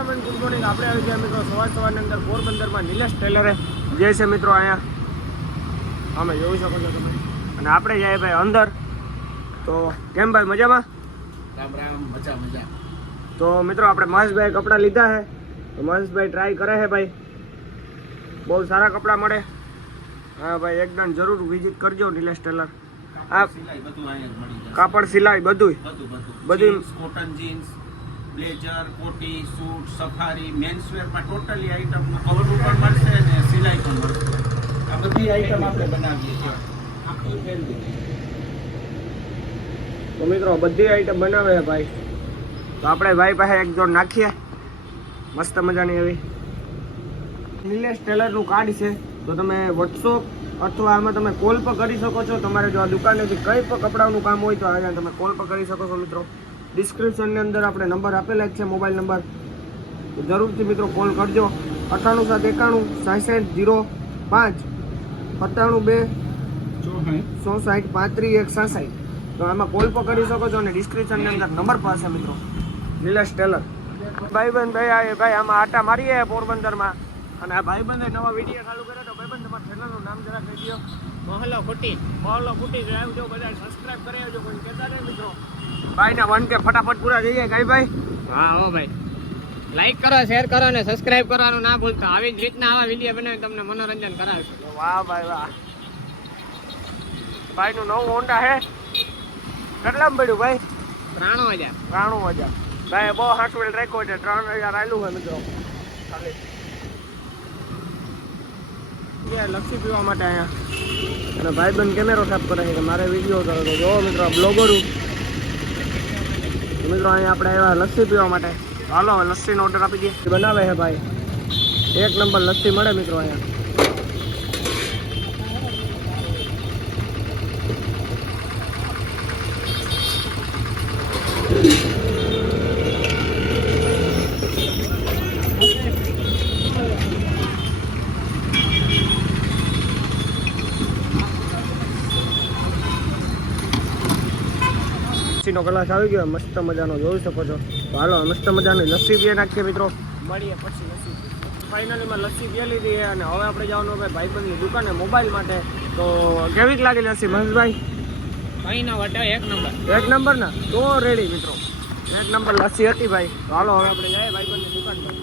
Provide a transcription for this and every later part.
Ram and good morning. આપણે આવી ગયા મિત્રો સવારની અંદર પોરબંદરમાં નિલેશ ટેલરે જે છે મિત્રો અહીંયા અમે જોઈ શકો છો તમે. અને આપણે જાય ભાઈ અંદર. તો કેમ ભાઈ મજામાં? રામ રામ, મજા મજા. તો મિત્રો આપણે મહેશભાઈ કપડાં લીધા છે. તો મહેશભાઈ ટ્રાય કરે છે ભાઈ. બહુ સારા કપડાં મળે. હા ભાઈ એકદમ જરૂર વિઝિટ કરજો નિલેશ ટેલર. આ સિલાઈ બધું અહીંયા મળી જશે. કાપડ સિલાઈ બધું બધું કોટન જીન્સ, બ્લેઝર, કોટી, સૂટ, સફારી, મેન્સવેરમાં ટોટલી આઈટમ કવર પણ મળશે અને સિલાઈ પણ મળશે. આ બધી આઈટમ આપણે બનાવીએ છીએ. આખું હેલ્ધી. તો મિત્રો બધી આઈટમ બનાવે છે ભાઈ. તો આપણે ભાઈ પાસે એક જોડ નાખીએ મસ્ત મજાની એવી. નિલેશ ટેલરનું કાર્ડ છે. તો તમે વોટ્સઅપ અથવા આમાં તમે કોલ પર કરી શકો છો. તમારે જો આ દુકાનેથી કંઈ પણ કપડાનું કામ હોય તો અહીંયા તમે કોલ પર કરી શકો છો મિત્રો. ડિસ્ક્રિપ્શનની અંદર આપણે નંબર આપેલા જ છે, મોબાઈલ નંબર. તો જરૂરથી મિત્રો કોલ કરજો. 9871 6605 92 64 35 167. તો આમાં કોલ પર કરી શકો છો અને ડિસ્ક્રિપ્શનની અંદર નંબર પાસે મિત્રો નિલેશ ટેલર. ભાઈબંધ ભાઈ આમાં આટા મારીએ પોરબંદરમાં. અને આ ભાઈબંધે નવા વિડીયો ચાલુ કર્યો. તો ભાઈબંધ તમારા ચેનલનું નામ જરા કહી દો. મોહલ્લો કુટી આવજો, બધા સબસ્ક્રાઇબ કરી આવજો. કોઈ કહેતા નહીં મિત્રો. ભાઈને 1K ફટાફટ પૂરા થઈ જાય. કઈ ભાઈ? હા હો ભાઈ, લાઈક કરો, શેર કરો અને સબસ્ક્રાઇબ કરવાનું ના ભૂલતા. આવી જ રીતના આવા વિડીયો બનાવી તમને મનોરંજન કરાવશું. વાહ ભાઈ વાહ. ભાઈનું નવું હોન્ડા હે. કેટલામાં પડ્યું ભાઈ? 93,000. 93,000. ભાઈ બહુ હાંસવેલ રાખ્યો છે. 3,000 આવેલું હોય મિત્રો ખાલી. લસ્સી પીવા માટે અહીંયા. અને ભાઈબંધ કેમેરો સાફ કરે છે કે મારે વિડીયો કરો. તો જો મિત્રો આ બ્લોગરું મિત્રો અહીંયા આપણે આવ્યા લસ્સી પીવા માટે. હાલો હવે લસ્સીનો ઓર્ડર આપી દઈએ. બનાવે છે ભાઈ. એક નંબર લસ્સી મળે મિત્રો અહીંયા. લસ્સીનો ગ્લાસ આવી ગયો મસ્ત મજાનો, જોઈ શકો છો. તો હાલો મસ્ત મજાની લસ્સી પીએ નાખીએ મિત્રો. મળીએ પછી લસ્સી. ફાઇનલીમાં લસ્સી પીએ લીધી અને હવે આપણે જવાનું ભાઈ ભાઈબંધની દુકાને મોબાઈલ માટે. તો કેવીક લાગી લસ્સી મહેશભાઈ? કઈ ના વટે, એક નંબર. એક નંબર ના તો રેડી મિત્રો. એક નંબર લસ્સી હતી ભાઈ. તો હાલો હવે આપણે જઈએ ભાઈબંધની દુકાન પર.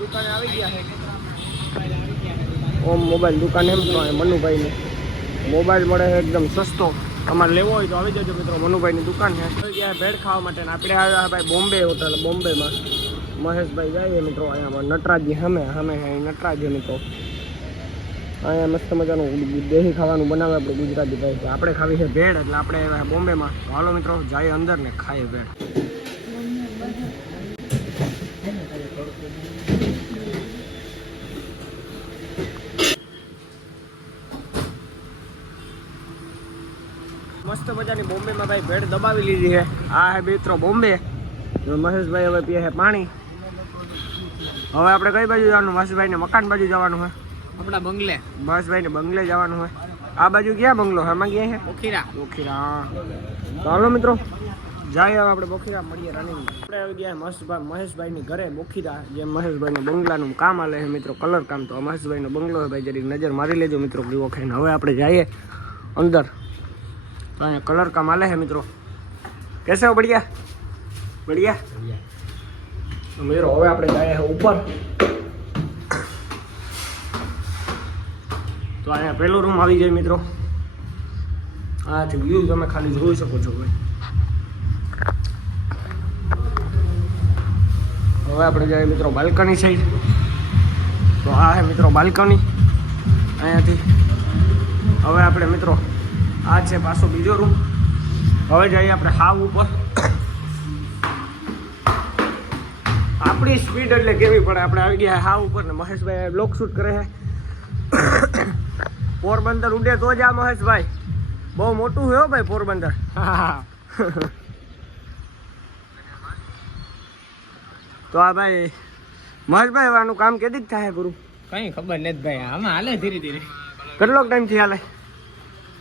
દુકાને આવી ગયા છે. ઓમ મોબાઈલ દુકાન એમ તો મનુભાઈની મોબાઈલ મળે છે એકદમ સસ્તો. તમારે લેવો હોય તો આવી જજો મિત્રો. મનુભાઈની દુકાન છે. ગયા ભેળ ખાવા માટે. આપણે આવ્યા ભાઈ બોમ્બે હોટલ. બોમ્બેમાં મહેશભાઈ જઈએ મિત્રો. અહીંયા નટરાજી સામે નટરાજ મિત્રો. અહીંયા મસ્ત મજાનું દેહી ખાવાનું બનાવે આપણે ગુજરાતી ભાઈ. આપણે ખાવી છે ભેળ એટલે આપણે આવ્યા બોમ્બેમાં. તો હાલો મિત્રો જઈએ અંદર ને ખાઈએ ભેળ. મસ્ત મજાની બોમ્બેમાં ભાઈ ભેળ દબાવી લીધી છે. આ હે મિત્રો બોમ્બે. મહેશભાઈ હવે પીએ છે પાણી. હવે આપણે કઈ બાજુ જવાનું? મહેશભાઈને મકાન બાજુ જવાનું હોય. આપણા બંગલે. મહેશભાઈને બંગલે જવાનું હોય. આ બાજુ ક્યાં બંગલો? એમાં ગયા છે બોખીરા. બોખીરા. તો હાલો મિત્રો જાય હવે આપણે બોખીરા મળીએ રનિંગ. આપણે આવી ગયા મહેશભાઈની ઘરે બોખીરા. જે મહેશભાઈના બંગલાનું કામ આલે છે મિત્રો, કલર કામ. તો મહેશભાઈનો બંગલો છે ભાઈ. જરીક નજર મારી લેજો મિત્રો દીવો ખાઈને. હવે આપણે જઈએ અંદર. તો અહીંયા કલર કામ આલે છે મિત્રો. કેસે હો? બઢિયા બઢિયા. તો મિત્રો હવે આપણે જઈએ ઉપર. તો અહીંયા પહેલો રૂમ આવી જાય મિત્રો. આથી વ્યૂ તમે ખાલી જોઈ શકો છો ભાઈ. હવે આપણે જઈએ મિત્રો બાલ્કની સાઈડ. તો આ છે મિત્રો બાલ્કની અહીંયાથી. હવે આપણે મિત્રો આ છે પાછો બીજો રૂમ. હવે જઈએ આપણે હાવ ઉપર. આપણી સ્પીડ એટલે કેવી પડે. આપણે આવી ગયા હાવ ઉપર ને મહેશભાઈ બ્લોગ શૂટ કરે છે. પોરબંદર ઉડે તો જ આ મહેશભાઈ. બહુ મોટું છે ભાઈ પોરબંદર. તો આ ભાઈ મહેશભાઈ હવે આનું કામ કેદી થાય પૂરું? કઈ ખબર નથી ભાઈ, આમાં હાલે ધીરે ધીરે. કેટલો ટાઈમ થી હાલે?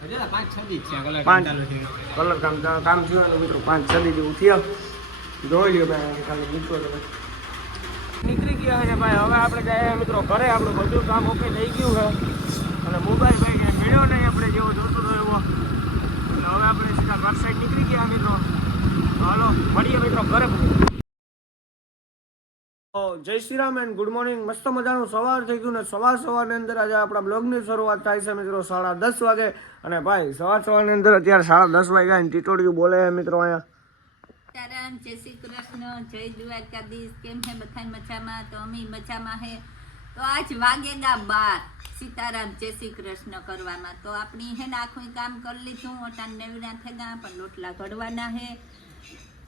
હજુ 5-6 દી છે કલર પાંચ. ચાલુ થયું. કલર કામ થયું મિત્રો 5-6 જેવું થયો. જોઈ લ્યો ભાઈ કાલે મિત્રો નીકળી ગયા છે ભાઈ. હવે આપણે જાય મિત્રો ઘરે. આપણું બધું કામ ઓકે થઈ ગયું છે અને મોબાઈલ ભાઈ ક્યાંય મળ્યો નહીં આપણે જેવો જોતો હતો એવો. એટલે હવે આપણે સીધા ઘર સાઈડ નીકળી ગયા મિત્રો. તો હાલો મળીએ મિત્રો ઘરે. જય Shri Ram and good morning. મસ્ત મજાનું સવાર થઈ ગયું ને સવારની અંદર આજે આપણા બ્લોગની શરૂઆત થાય છે મિત્રો 10:30 વાગે. અને ભાઈ સવારની અંદર અત્યારે 10:30 વાગ્યા અને ટીટોડિયું બોલે છે મિત્રો અહીંયા. સીતારામ, જય શ્રી કૃષ્ણ, જય દ્વારકાધીશ. કેમ છે બધા મજામાં? તો અમે મજામાં હે. તો આજ વાગેગા 12 સીતારામ જય શ્રી કૃષ્ણ કરવામાં. તો આપણી હે ને આખું કામ કરી લીધું. અટાણ નેવડા થઈ ગયા પણ લોટલા ઘડવાના હે.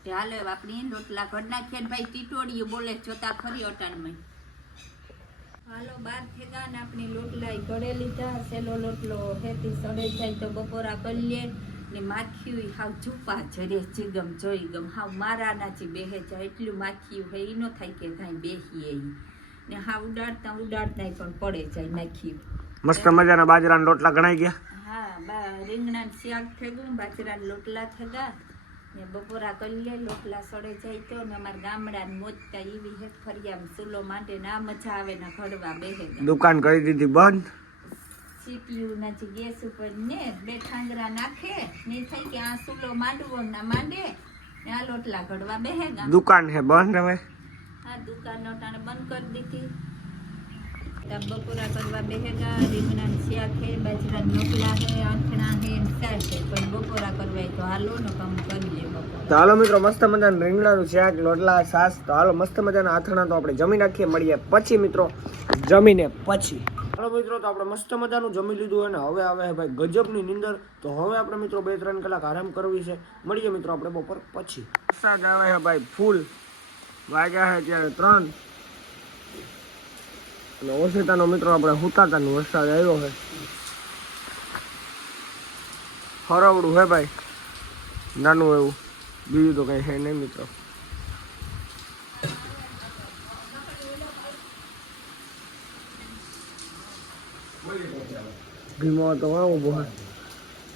હાલો આપણી લોટલા ઘડ નાખીએ ભાઈ. ટીટોડિયું બોલે જોતા ખરી અટાણમાં. હાલો 12 થઈ ગયા ને આપણી લોટલા ઘડે લીધા. સેલો લોટલો હેતી સડે જાય તો બપોરા કરી લે ને માખીયું હાવ ચૂપા જરે જીગમ જોઈ ગમ હાવ મારા નાચી બેહે જાય એટલું માખીયું હોય. ઈ નો થાય કે કાંઈ બેહીએ ઈ ને હાવ ઉડાડતા પણ પડે જાય માખીયું. મસ્ત મજાના બાજરાના રોટલા ગણાઈ ગયા. હા રીંગણાનું શાક થઈ ગયું, બાજરાના લોટલા થઈ ગયા ને બપોરા કરી લે. લોટલા સડે જાય તો ને અમારા ગામડાની મોજતા એવી હે ફરિયામ ચૂલો માટે ના મજા આવે ને ઘડવા બેહે. દુકાન કરી દીધી બંધ. સીપીયુ નાથી ગેસ ઉપર ને 2 ઠાંગરા નાખે ને થાય કે આ ચૂલો માંડવો ના માંડે ને આ લોટલા ઘડવા બેહેગા. દુકાન હે બંધ હવે. હા દુકાન નોટાને બંધ કરી દીધી. તબ બપોરા કરવા બેહેગા. રીંગણાનું શાક હે, બાજરાના રોટલા હે, આંથણા હે, શાક હે પણ બપોરા કરવા તો હાલો ને કામ કરી લે બપોરા. તો હાલો મિત્રો મસ્ત મજાનું રીંગણાનું શાક, લોટલા, છાશ. તો હાલો મસ્ત મજાના આથણા તો આપણે જમી નાખીએ. મળીએ પછી મિત્રો જમીને પછી. હાલો મિત્રો તો આપણે મસ્ત મજાનું જમી લીધું અને હવે આવે છે ભાઈ ગજબની નીંદર. તો હવે આપણે મિત્રો 2-3 કલાક આરામ કરવી છે. મળીએ મિત્રો આપણે બપોર પછી. વરસાદ આવે છે ભાઈ ફૂલ. વાગ્યા છે ત્યારે 3 અને ઓછેતાનો મિત્રો આપણે હુતાતાનો વરસાદ આવ્યો છે. હરવડું હે ભાઈ નાનું એવું, બીજું તો કઈ છે નહીં મિત્રો. ભીમો તો ઉભો હે.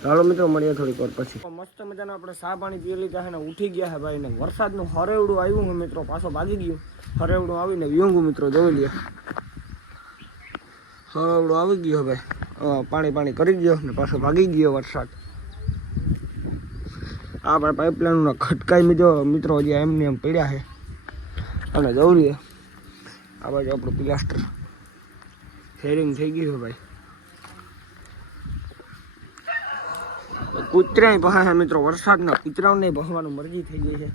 ચાલો મિત્રો મળીએ થોડીક વાર પછી. મસ્ત મજાના આપણે ચા પાણી પી લીધા છે ને ઉઠી ગયા છે ભાઈ ને વરસાદનું હરેવડું આવ્યું છે મિત્રો. પાછો ભાગી ગયું હરેવડું આવીને વિયંગું મિત્રો જોઈ લઈએ. હરેવડું આવી ગયો ભાઈ, પાણી કરી ગયો ને પાછો ભાગી ગયો વરસાદ. આ પણ પાઇપલાઇનનો ખટકાઈ મિત્રો હજી એમને એમ પડ્યા છે અને જવું લઈએ. આ બાજુ આપણું પ્લાસ્ટર શેરિંગ થઈ ગયું છે ભાઈ. કૂતરાય પહાશે મિત્રો. વરસાદના કૂતરાઓને બહવાની મરજી થઈ ગઈ છે.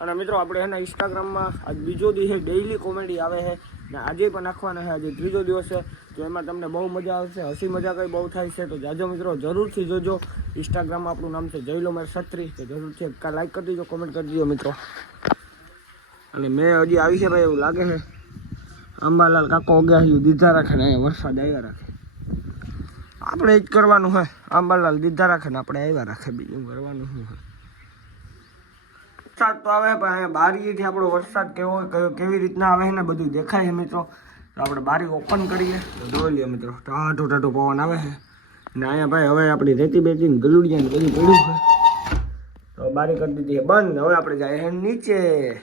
અને મિત્રો આપણે એના ઇન્સ્ટાગ્રામમાં આજ બીજો દિવસ છે, ડેઈલી કોમેડી આવે છે ને આજે પણ નાખવાના છે. આજે 3જો દિવસ છે તો એમાં તમને બહુ મજા આવશે. હસી મજાક બહુ થાય છે. તો જાજો મિત્રો જરૂરથી જોજો. ઇન્સ્ટાગ્રામમાં આપણું નામ છે જયલોમેર છત્રી. તો જરૂરથી લાઈક કરી દેજો, કોમેન્ટ કરી દેજો મિત્રો. અને મેં હજી આવી છે ભાઈ એવું લાગે છે. અંબાલાલ કાકો ગયા દીધા રાખે ને અહીંયા વરસાદ આવ્યા રાખે. આપણે જ કરવાનું હોય. અંબાલાલ દીધા રાખે ને આપણે આવ્યા રાખે. બીજું કરવાનું શું હોય. વરસાદ તો આવે પણ અહીંયા બારીથી આપણો વરસાદ કેવી રીતના આવે છે ને બધું દેખાય છે મિત્રો. તો આપણે બારી ઓપન કરીએ તો જોઈ લઈએ મિત્રો. ટાઢો પવન આવે છે ને અહીંયા ભાઈ હવે આપણી રેતી બેતી ને ગલુડિયા ને બધું પડ્યું છે. તો બારી કરી દીધી બંધ. હવે આપણે જાય છે નીચે.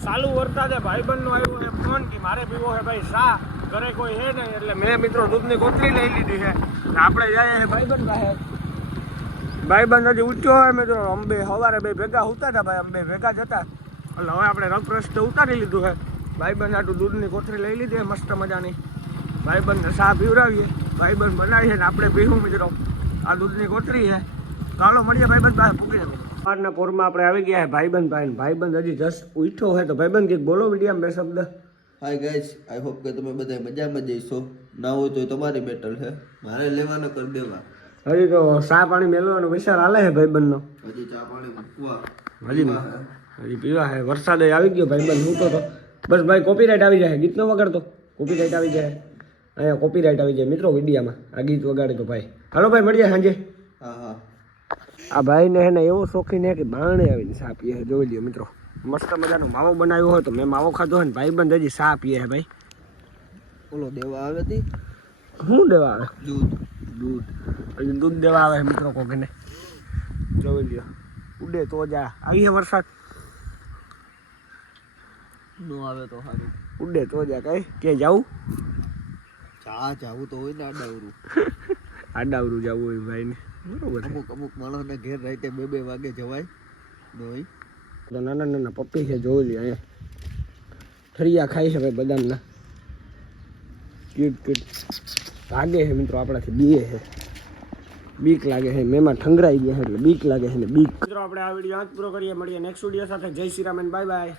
ચાલુ વરસાદે ભાઈબંધનો આવ્યો છે ફોન કે મારે પીવો છે ભાઈ ચા. ઘરે કોઈ છે નહીં એટલે મેં મિત્રો દૂધની કોથળી લઈ લીધી છે. આપણે જઈએ છે ભાઈબંધ પાસે. ભાઈબંધ હજી ઊંચ્યો હોય મિત્રો. અંબે સવારે 2 ભેગા ઉતા હતા ભાઈ. અંબે ભેગા જતા એટલે હવે આપણે રફરસ્તે ઉતારી લીધું છે. ભાઈબંધ આટલું દૂધની કોથળી લઈ લીધી મસ્ત મજાની. ભાઈબંધને ચા પીવડાવીએ. ભાઈબંધ બનાવીએ ને આપણે પીવું મિત્રો. આ દૂધની કોથળી છે. ચાલો મળીએ ભાઈબંધ પાસે પૂકી જાય. સવારના પોરમાં આપણે આવી ગયા છે ભાઈબંધ પાસે. ભાઈબંધ હજી જસ્ટ ઉઠ્યો હોય તો ભાઈબંધ કંઈક બોલો વિડીયો 2 શબ્દ. હાય ગાઈસ, આઈ હોપ કે તમે બધા મજામાં જઈશો. ના હોય તો તમારી બેટલ છે, મારે લેવાના કર દેવા. હજી તો ચા પાણી મેળવવાનો વિચાર હાલે છે ભાઈબંધનો. હજી ચા પાણી મૂકવા હજી પીવા છે. વરસાદ આવી ગયો ભાઈબંધ સૂતો તો. બસ ભાઈ કોપીરાઇટ આવી જાય. ગીત ન વગાડતો કોપીરાઇટ આવી જાય. અહીંયા કોપીરાઇટ આવી જાય મિત્રો વિડીયામાં. આ ગીત વગાડે તો ભાઈ. હાલો ભાઈ મળીએ સાંજે. હા. આ ભાઈને હે ને એવો શોખીન હે કે બારણે આવીને ચા પીએ. જોઈ લ્યો મિત્રો. મસ્ત મજાનો માવો બનાવ્યો હોય તો મેં માવો ખાધો હોય ને ભાઈબંધ હજી ચા પીએ છે ભાઈ. ઓલો દેવા આવે તી શું દેવા આવે? દૂધ હજી દૂધ દેવા આવે મિત્રો કોકને. જોઈ લ્યો ઉડે તો જા. આવી વરસાદ નો આવે તો સારું. ઉડે તો જા. કઈ ક્યાંય જાવું? જાવું તો હોય ને આડાવરું. આડાવરું જવું હોય ભાઈ ને. બરોબર છે. અમુક માણસને ઘેર રાતે 2 વાગે જવાય નહીં. તો નાના નાના પપ્પી છે જોઈ લ્યો અહીંયા. ઠરિયા ખાય છે ભાઈ બદામના. ક્યુટ લાગે છે મિત્રો આપણાથી બીએ છે. બીક લાગે છે. મેમાં ઠંગરાઈ ગયા છે એટલે બીક લાગે છે ને બીક. મિત્રો આપણે આ વિડીયો આજ પૂરો કરીએ. મળીએ નેક્સ્ટ વિડીયો સાથે. જય Shri Ram and bye bye.